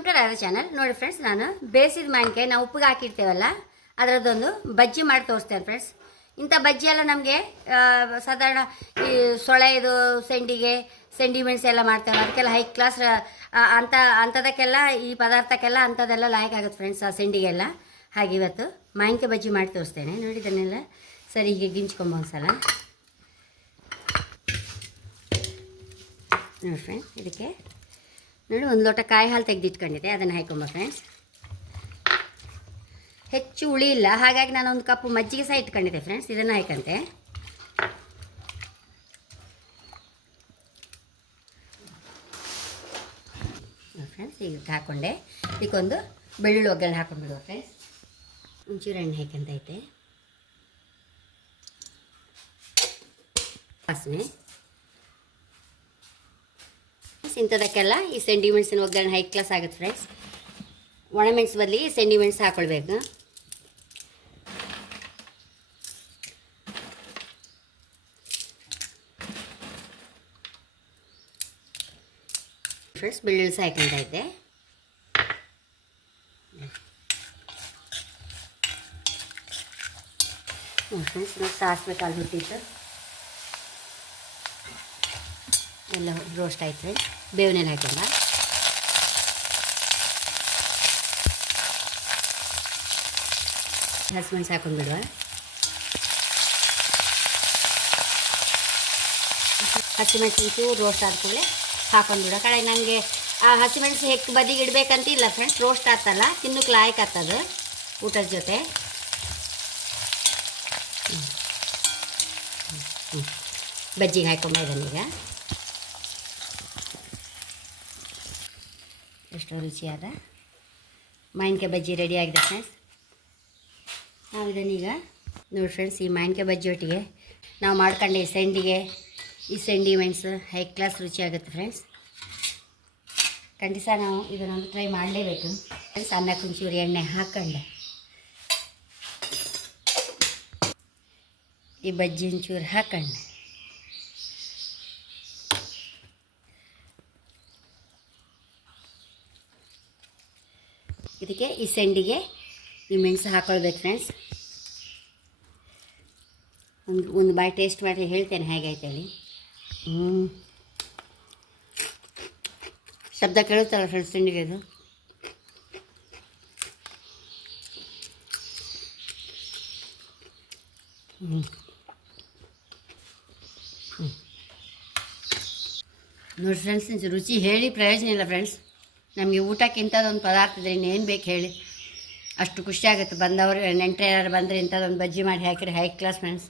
Welcome to channel ನೋಡಿ friends ನಾನು ಬೇಯಿಸಿದ ಮಾವಿನಕಾಯಿ ನಾವು ಉಪ್ಪಿಗೆ ಹಾಕಿರ್ತೇವಲ್ಲ, ಅದರದ್ದೊಂದು ಬಜ್ಜಿ ಮಾಡಿ ತೋರಿಸ್ತೇನೆ ಫ್ರೆಂಡ್ಸ್ ಇಂಥ ಬಜ್ಜಿ ಎಲ್ಲ ನಮಗೆ ಸಾಧಾರಣ ಈ ಸೊಳೆ ಇದು, ಸೆಂಡಿಗೆ ಸೆಂಡಿ ಮೆಣಸು ಎಲ್ಲ ಮಾಡ್ತೇವೆ. ಅದಕ್ಕೆಲ್ಲ ಹೈ ಕ್ಲಾಸ್ ಅಂಥ ಅಂಥದಕ್ಕೆಲ್ಲ ಈ ಪದಾರ್ಥಕ್ಕೆಲ್ಲ ಅಂಥದ್ದೆಲ್ಲ ಲಾಯಕ್ ಆಗುತ್ತೆ ಫ್ರೆಂಡ್ಸ್ ಆ ಸೆಂಡಿಗೆಲ್ಲ. ಹಾಗೆ ಇವತ್ತು ಮಾವಿನಕಾಯಿ ಬಜ್ಜಿ ಮಾಡಿ ತೋರಿಸ್ತೇನೆ. ನೋಡಿ ಇದನ್ನೆಲ್ಲ ಸರಿ ಹೀಗೆ ಗಿಂಚ್ಕೊಂಬ ಒಂದ್ಸಲ. ನೋಡಿ ಫ್ರೆಂಡ್ಸ್ ಇದಕ್ಕೆ ನೋಡಿ, ಒಂದು ಲೋಟ ಕಾಯಿ ಹಾಲು ತೆಗೆದಿಟ್ಕೊಂಡಿದ್ದೆ, ಅದನ್ನು ಹಾಕೊಂಬ ಫ್ರೆಂಡ್ಸ್ ಹೆಚ್ಚು ಹುಳಿ ಇಲ್ಲ, ಹಾಗಾಗಿ ನಾನು ಒಂದು ಕಪ್ಪು ಮಜ್ಜಿಗೆ ಸಹ ಇಟ್ಕೊಂಡಿದ್ದೆ ಫ್ರೆಂಡ್ಸ್ ಇದನ್ನು ಹಾಕಂತೆ ಫ್ರೆಂಡ್ಸ್ ಈಗ ಹಾಕ್ಕೊಂಡೆ ಇದಕ್ಕೊಂದು ಬೆಳ್ಳುಳ್ಳಿ ಒಗ್ಗರಣೆ ಹಾಕೊಂಡ್ಬಿಡುವ ಫ್ರೆಂಡ್ಸ್ ಒಂಚೂರು ಎಣ್ಣೆ ಹಾಕಂತೈತೆ ವಾಸನೆ. ಇಂಥದಕ್ಕೆಲ್ಲ ಈ ಸೆಂಡಿ ಮೆಣಸಿನ ಒಗ್ಗರಣೆ ಹೈ ಕ್ಲಾಸ್ ಆಗುತ್ತೆ ಫ್ರೆಂಡ್ಸ್ ಒಣಮೆಣಸು ಬದಲಿಗೆ ಸೆಂಡಿ ಮೆಣಸು ಹಾಕೊಳ್ಬೇಕು. ಫ್ರೆಂಡ್ಸ್ ಬೆಳ್ಳುಳ್ಳಿ ಸಹ ಹಾಕೊಂತ ಇದ್ದೆ ಫ್ರೆಂಡ್ಸ್ ಸಾಸಿವೆ ಕಾಲು ಹುಟ್ಟಿತ್ತು ಎಲ್ಲ ರೋಸ್ಟ್ ಆಯ್ತು. ಫ್ರೆಂಡ್ಸ್ ಹಾಕಿಲ್ಲ ಹಾಕೊಂಡ ಹಸಿಮೆಣಸು ಹಾಕೊಂಡ್ಬಿಡುವ ಹಸಿಮೆಣಸಿನ ರೋಸ್ಟ್ ಆದ್ಮೇಲೆ ಹಾಕೊಂಡ್ಬಿಡ ಕಡೆ ನನಗೆ ಆ ಹಸಿಮೆಣಸು ಹೆಕ್ ಬದಿಗೆ ಇಡಬೇಕಂತಿಲ್ಲ ಫ್ರೆಂಡ್ಸ್ ರೋಸ್ಟ್ ಆಗ್ತಲ್ಲ ತಿನ್ನಕ್ಕೆ ಲಾಯಕ್ ಆಗ್ತದೆ ಊಟದ ಜೊತೆ. ಬಜ್ಜಿಗೆ ಹಾಕೊಂಬ ಇದನ್ನೀಗ ಎಷ್ಟು ರುಚಿಯಾದ ಮಾವಿನಕಾಯಿ ಬಜ್ಜಿ ರೆಡಿ ಆಗಿದೆ ಫ್ರೆಂಡ್ಸ್ ನಾವು ಇದನ್ನೀಗ ನೋಡಿ ಫ್ರೆಂಡ್ಸ್ ಈ ಮಾವಿನಕಾಯಿ ಬಜ್ಜಿ ಒಟ್ಟಿಗೆ ನಾವು ಮಾಡ್ಕೊಂಡೆ ಸೆಂಡಿಗೆ, ಈ ಸೆಂಡಿ ಮೆಣಸು ಹೈ ಕ್ಲಾಸ್ ರುಚಿಯಾಗುತ್ತೆ ಫ್ರೆಂಡ್ಸ್ ಖಂಡಿತ ನಾವು ಇದನ್ನೊಂದು ಟ್ರೈ ಮಾಡಲೇಬೇಕು. ಫ್ರೆಂಡ್ಸ್ ಅನ್ನಕ್ಕೆ ಒಂಚೂರು ಎಣ್ಣೆ ಹಾಕ್ಕೊಂಡೆ ಈ ಬಜ್ಜಿ ಒಂಚೂರು ಹಾಕೊಂಡೆ. ಇದಕ್ಕೆ ಈ ಸೆಂಡಿಗೆ ಈ ಮೆಣಸು ಹಾಕೊಳ್ಬೇಕು ಫ್ರೆಂಡ್ಸ್ ಒಂದು ಒಂದು ಬಾಯಿ ಟೇಸ್ಟ್ ಮಾಡಿ ಹೇಳ್ತೇನೆ ಹೇಗೈತೆ ಹೇಳಿ. ಹ್ಞೂ ಶಬ್ದ ಕೇಳುತ್ತಲ್ಲ ಫ್ರೆಂಡ್ಸ್ ತಿಂಡಿಗೆ ಇದು ಹ್ಞೂ ನೋಡಿ ಫ್ರೆಂಡ್ಸ್ ರುಚಿ ಹೇಳಿ, ಪ್ರಯೋಜನ ಇಲ್ಲ ಫ್ರೆಂಡ್ಸ್ ನಮಗೆ ಊಟಕ್ಕೆ ಇಂಥದ್ದೊಂದು ಪದಾರ್ಥ ಇದ್ರೆ ಇನ್ನೇನು ಬೇಕು ಹೇಳಿ. ಅಷ್ಟು ಖುಷಿಯಾಗುತ್ತೆ ಬಂದವರು, ನೆಂಟರು ಯಾರು ಬಂದರೆ ಇಂಥದ್ದೊಂದು ಬಜ್ಜಿ ಮಾಡಿ ಹಾಕಿರಿ ಹೈ ಕ್ಲಾಸ್ ಫ್ರೆಂಡ್ಸ್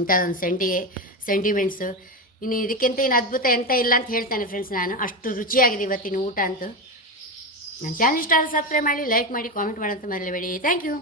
ಇಂಥದ್ದೊಂದು ಸೆಂಡಿಗೆ ಸೆಂಡಿ ಮೆಣಸು ಇನ್ನು ಇದಕ್ಕಿಂತ ಇನ್ನು ಅದ್ಭುತ ಎಂತ ಇಲ್ಲ ಅಂತ ಹೇಳ್ತಾನೆ ಫ್ರೆಂಡ್ಸ್ ನಾನು. ಅಷ್ಟು ರುಚಿಯಾಗಿದೆ ಇವತ್ತಿನ ಊಟ ಅಂತೂ. ನನ್ನ ಚಾನಲ್ ಇಷ್ಟ ಸಬ್ಸ್ಕ್ರೈಬ್ ಮಾಡಿ ಲೈಕ್ ಮಾಡಿ ಕಾಮೆಂಟ್ ಮಾಡೋಂತ ಮರಲೇಬೇಡಿ ಥ್ಯಾಂಕ್ ಯು